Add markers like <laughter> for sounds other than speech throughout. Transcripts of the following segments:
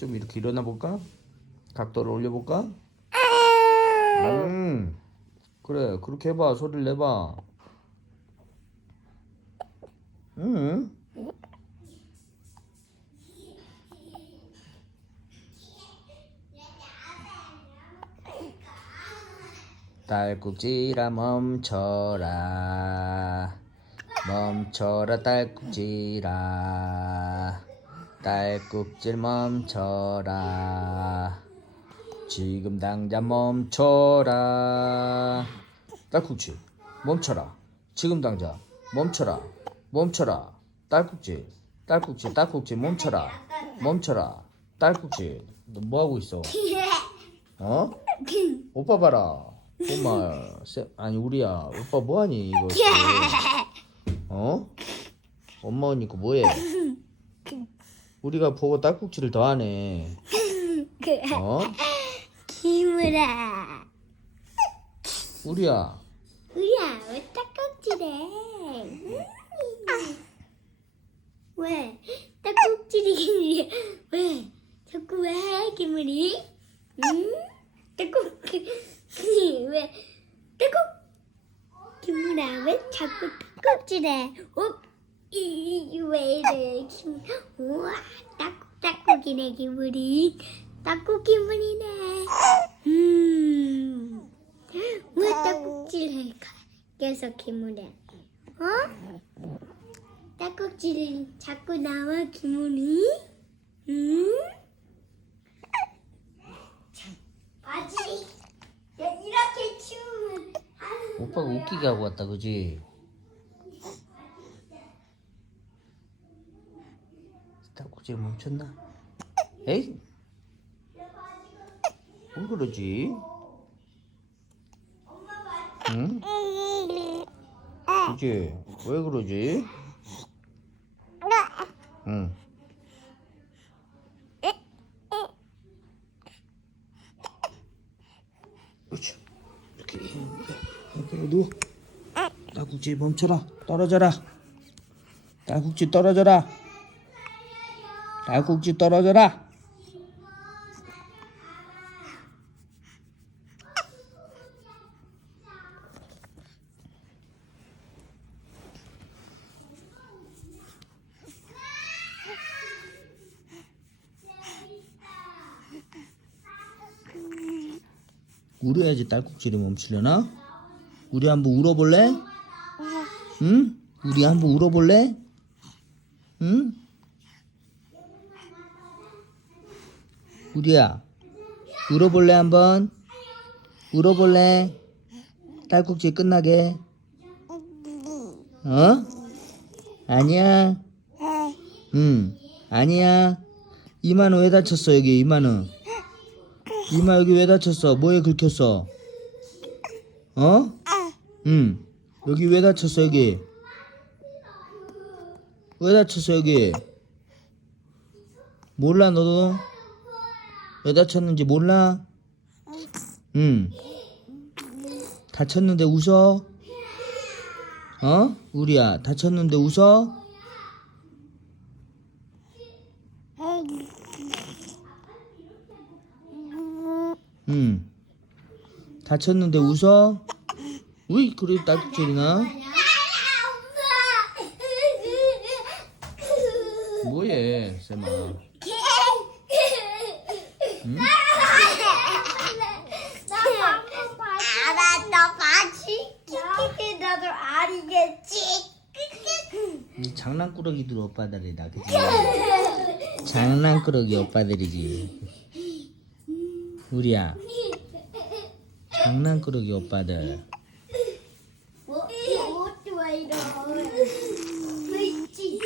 좀 이렇게 일어나 볼까? 각도를 올려 볼까? 음, 그래 그렇게 해봐 소리를 내봐. 음. 딸꾹질아 멈춰라 멈춰라 딸꾹질아 딸꾹질 멈춰라. 지금 당장 멈춰라. 딸꾹질 멈춰라. 지금 당장 멈춰라. 멈춰라. 딸꾹질 딸꾹질 딸꾹질 멈춰라. 멈춰라. 딸꾹질 너 뭐하고 있어? <laughs> 어? 오빠 봐라. 엄마 세, 아니 우리야. 오빠 뭐하니 이거? <laughs> 어? 엄마 오니까 뭐해 우리가 보고 딸꾹질을 더 하네. <laughs> 어? 기무라. 우리야. 우리야 왜 딱꼭지래 왜? 딱꼭질이 <laughs> 왜? 자꾸 왜 기물이 응? 딱꼭지 왜? 딱꼭 기물아 왜 자꾸 딱꼭지래 어이 왜 이래 기물 우와 딱꼭 딱꼭이네 기물이 딱꼭 기물이네 음. 왜 딱꼭지를 계속 기물해? 어? 딱꼭지를 자꾸 나와 기물이? 응? 아직 이렇게 추우면 오빠가 웃기게 하고 왔다 그지? 딸꾹질 멈췄나? 에이? 왜 그러지? 응? 그지? 왜 그러지? 응. 누워. 딸꾹질 멈춰라. 떨어져라. 딸꾹질 떨어져라. 딸꾹질 떨어져라. 울어야지 딸꾹질이 멈추려나? 우리 한번 울어볼래? 응? 우리 한번 울어볼래? 응? 우리야 울어볼래 한번? 울어볼래? 딸꾹질 끝나게 어? 아니야 응 아니야 이마는 왜 다쳤어 여기 이마는 이마 여기 왜 다쳤어? 뭐에 긁혔어? 어? 응. 여기 왜 다쳤어 여기? 왜 다쳤어 여기? 몰라 너도? 왜 다쳤는지 몰라? 응. 다쳤는데 웃어? 어? 우리야 다쳤는데 웃어? 응. 다쳤는데 웃어? 왜 그래 딸꾹질이나? 뭐해 쌤아 장난꾸러기들 오빠들이다 그치? 장난꾸러기 오빠들이지 우리야 장난꾸러기 오빠들 뭐, 뭐 좋아 이러. 그렇지.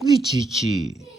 위치치